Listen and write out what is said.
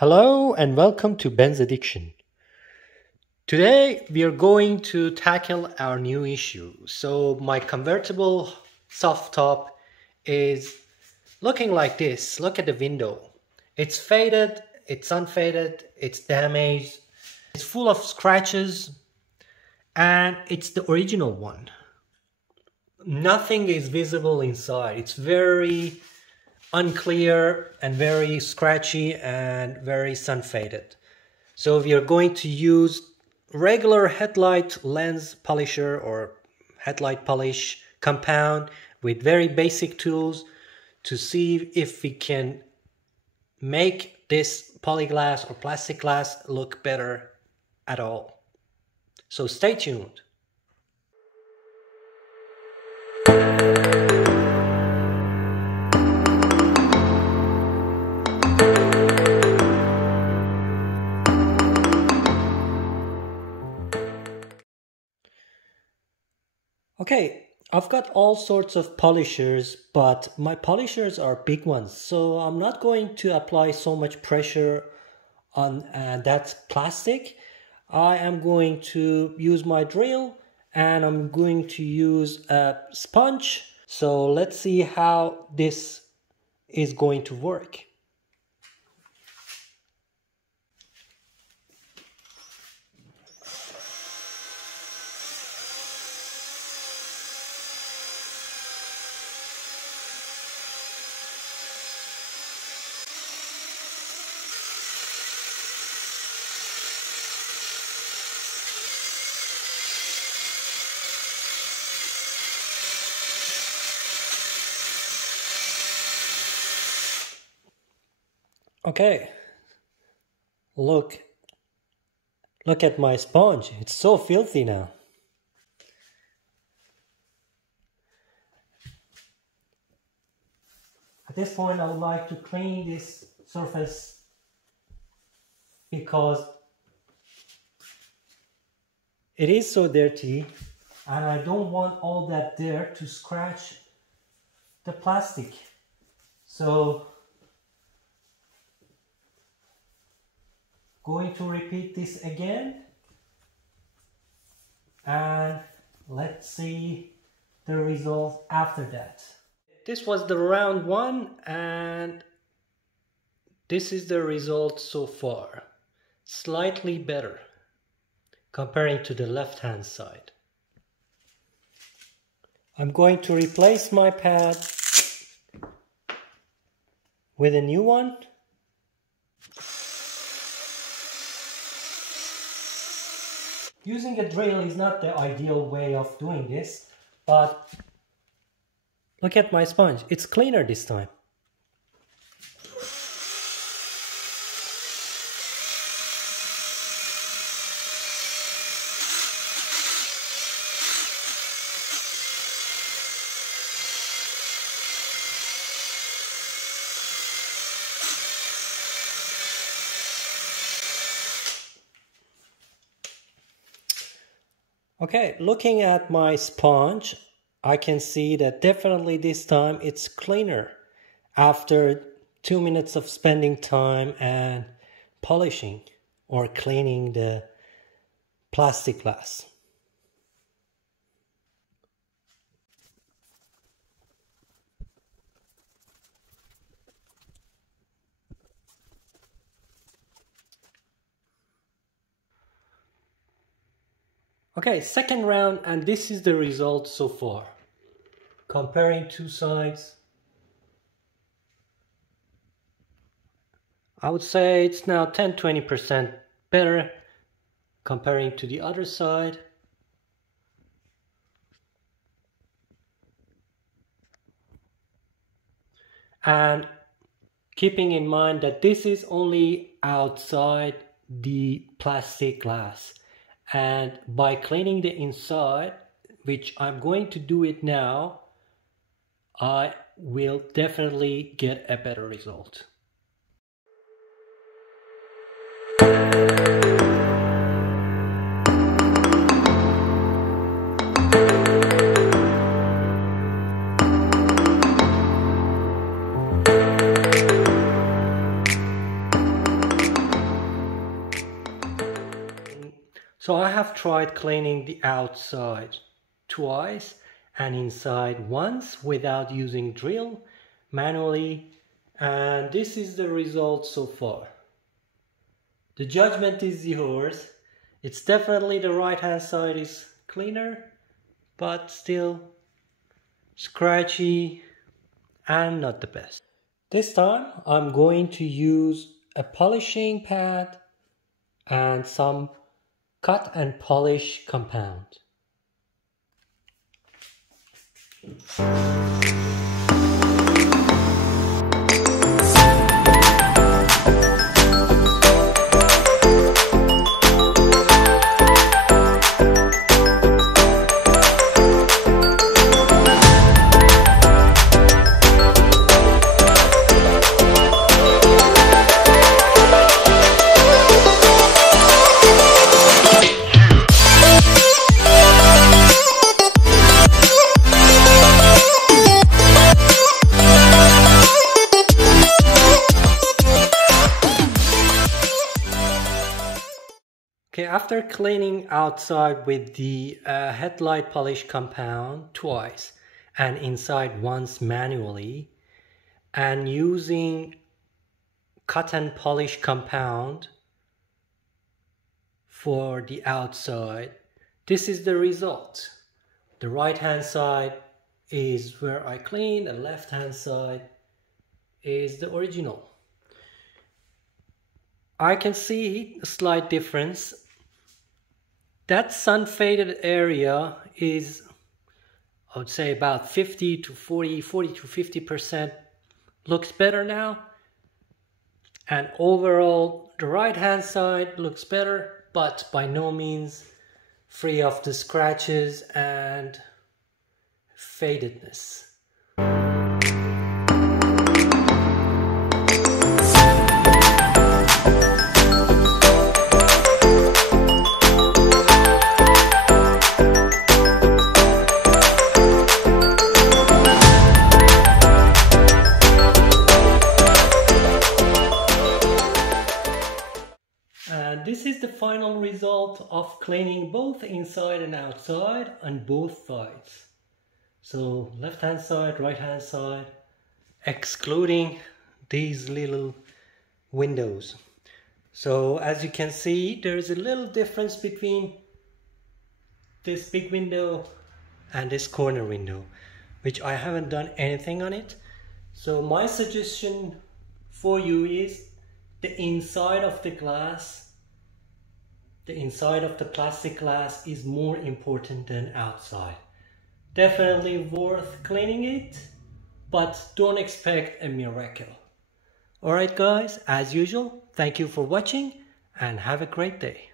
Hello and welcome to Benz Addiction. Today we are going to tackle our new issue. So my convertible soft top is looking like this. Look at the window. It's faded, it's unfaded, it's damaged, it's full of scratches, and it's the original one. Nothing is visible inside. It's very unclear and very scratchy and very sun faded. So we are going to use regular headlight lens polisher or headlight polish compound with very basic tools to see if we can make this polyglass or plastic glass look better at all. So stay tuned. Okay, I've got all sorts of polishers, but my polishers are big ones, so I'm not going to apply so much pressure on that plastic. I am going to use my drill and I'm going to use a sponge. So let's see how this is going to work. Okay, look at my sponge. It's so filthy now. At this point, I would like to clean this surface because it is so dirty and I don't want all that dirt to scratch the plastic. So going to repeat this again and let's see the result after that. This was the round one and this is the result so far. Slightly better comparing to the left hand side. I'm going to replace my pad with a new one. Using a drill is not the ideal way of doing this, but look at my sponge. It's cleaner this time. Okay, looking at my sponge, I can see that definitely this time it's cleaner after 2 minutes of spending time and polishing or cleaning the plastic glass. Okay, second round, and this is the result so far. Comparing two sides, I would say it's now 10-20% better comparing to the other side. And keeping in mind that this is only outside the plastic glass. And by cleaning the inside, which I'm going to do it now, I will definitely get a better result. So I have tried cleaning the outside twice and inside once without using drill manually, and this is the result so far. The judgment is yours. It's definitely the right hand side is cleaner, but still scratchy and not the best. This time I'm going to use a polishing pad and some cut and polish compound. Okay, after cleaning outside with the headlight polish compound twice and inside once manually, and using cut and polish compound for the outside, this is the result. The right hand side is where I clean, the left hand side is the original. I can see a slight difference. That sun faded area is, I would say, about 40 to 50% looks better now. And overall, the right hand side looks better, but by no means free of the scratches and fadedness. And this is the final result of cleaning both inside and outside on both sides. So left hand side, right hand side, excluding these little windows. So as you can see, there is a little difference between this big window and this corner window, which I haven't done anything on it. So my suggestion for you is the inside of the glass, the inside of the plastic glass is more important than outside. Definitely worth cleaning it, but don't expect a miracle. Alright guys, as usual, thank you for watching and have a great day.